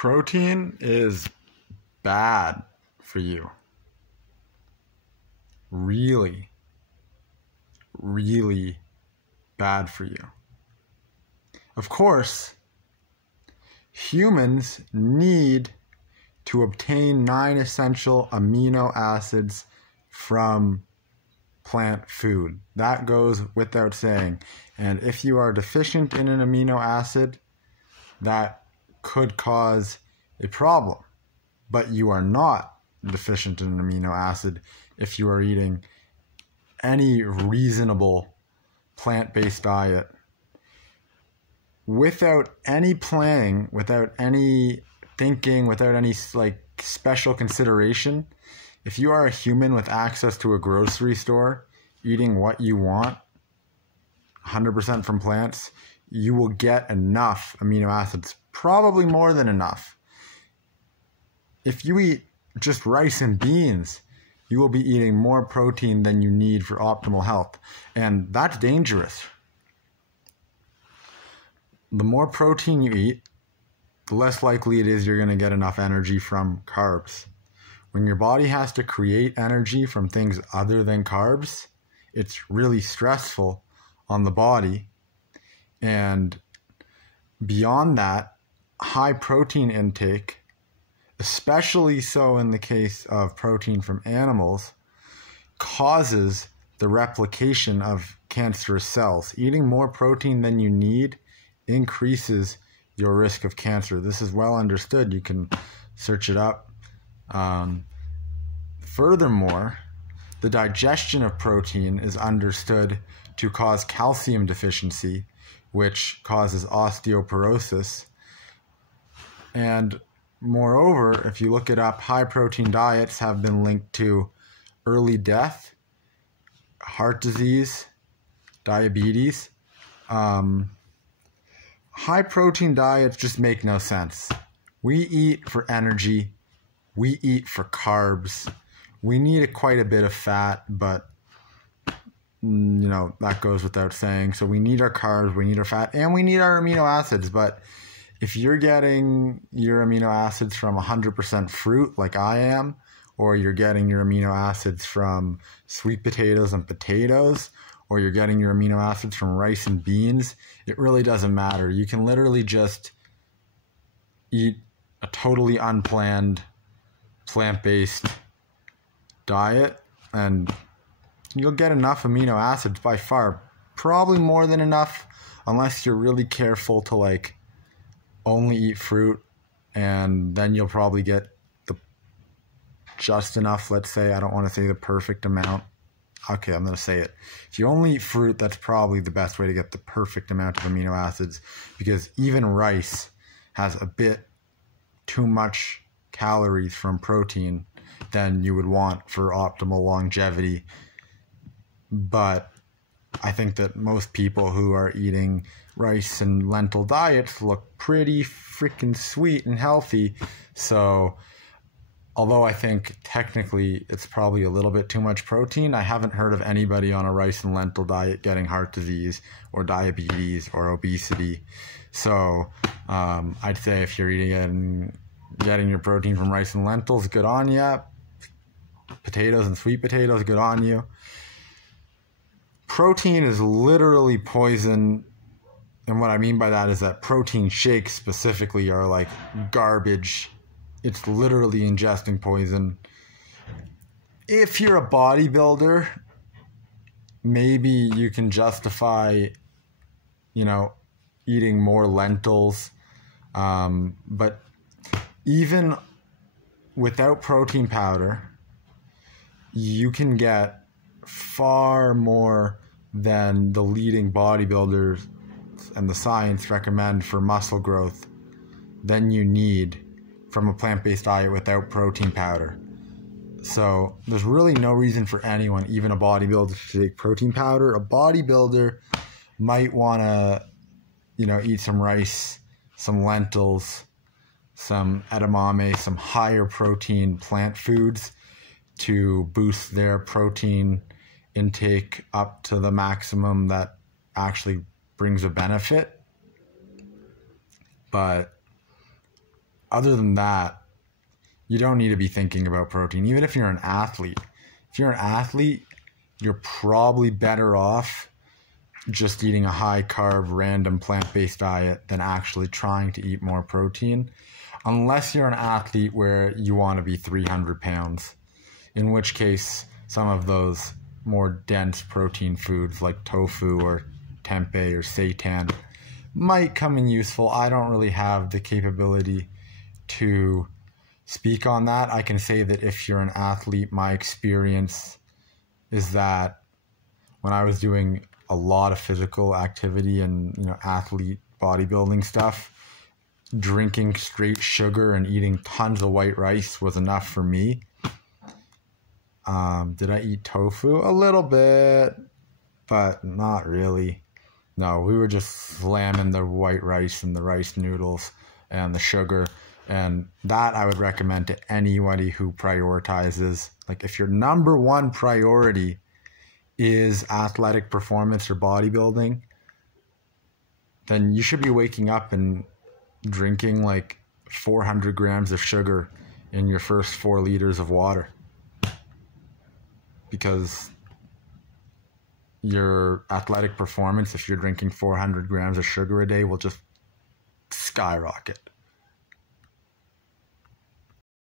Protein is bad for you. Really, really bad for you. Of course, humans need to obtain 9 essential amino acids from plant food. That goes without saying. And if you are deficient in an amino acid, that could cause a problem. But you are not deficient in an amino acid if you are eating any reasonable plant-based diet without any planning, without any thinking, without any special consideration. If you are a human with access to a grocery store, eating what you want, 100% from plants, you will get enough amino acids, probably more than enough. If you eat just rice and beans, you will be eating more protein than you need for optimal health. And that's dangerous. The more protein you eat, the less likely it is you're going to get enough energy from carbs. When your body has to create energy from things other than carbs, it's really stressful on the body. And beyond that, high protein intake, especially so in the case of protein from animals, causes the replication of cancerous cells. Eating more protein than you need increases your risk of cancer. This is well understood. You can search it up. Furthermore, the digestion of protein is understood to cause calcium deficiency, which causes osteoporosis. And moreover, if you look it up, high protein diets have been linked to early death, heart disease, diabetes. High protein diets just make no sense. We eat for energy. We eat for carbs. We need quite a bit of fat, but that goes without saying. So we need our carbs, we need our fat, and we need our amino acids. But if you're getting your amino acids from 100% fruit like I am, or you're getting your amino acids from sweet potatoes and potatoes, or you're getting your amino acids from rice and beans, it really doesn't matter. You can literally just eat a totally unplanned plant-based diet and you'll get enough amino acids by far. Probably more than enough, unless you're really careful to only eat fruit, and then you'll probably get the just enough, let's say. I don't want to say the perfect amount. Okay, I'm going to say it. If you only eat fruit, that's probably the best way to get the perfect amount of amino acids, because even rice has a bit too much calories from protein than you would want for optimal longevity. But I think that most people who are eating rice and lentil diets look pretty freaking sweet and healthy. So although I think technically it's probably a little bit too much protein, I haven't heard of anybody on a rice and lentil diet getting heart disease or diabetes or obesity. So I'd say if you're getting your protein from rice and lentils, good on you. Potatoes and sweet potatoes, good on you. Protein is literally poison. And what I mean by that is that protein shakes specifically are like garbage. It's literally ingesting poison. If you're a bodybuilder, maybe you can justify, eating more lentils. But even without protein powder, you can get far more than the leading bodybuilders and the science recommend for muscle growth than you need from a plant-based diet without protein powder. So there's really no reason for anyone, even a bodybuilder, to take protein powder. A bodybuilder might want to, eat some rice, some lentils, some edamame, some higher protein plant foods to boost their protein intake up to the maximum that actually brings a benefit. But other than that, you don't need to be thinking about protein. Even if you're an athlete, you're probably better off just eating a high carb, random plant-based diet than actually trying to eat more protein. Unless you're an athlete where you want to be 300 pounds, in which case some of those more dense protein foods like tofu or tempeh or seitan might come in useful. I don't really have the capability to speak on that. I can say that if you're an athlete, my experience is that when I was doing a lot of physical activity and athlete bodybuilding stuff, drinking straight sugar and eating tons of white rice was enough for me. Did I eat tofu? A little bit, but not really. No, we were just slamming the white rice and the rice noodles and the sugar. And that I would recommend to anybody who prioritizes, like if your number one priority is athletic performance or bodybuilding, then you should be waking up and drinking like 400 grams of sugar in your first 4 liters of water, because your athletic performance, if you're drinking 400 grams of sugar a day, will just skyrocket.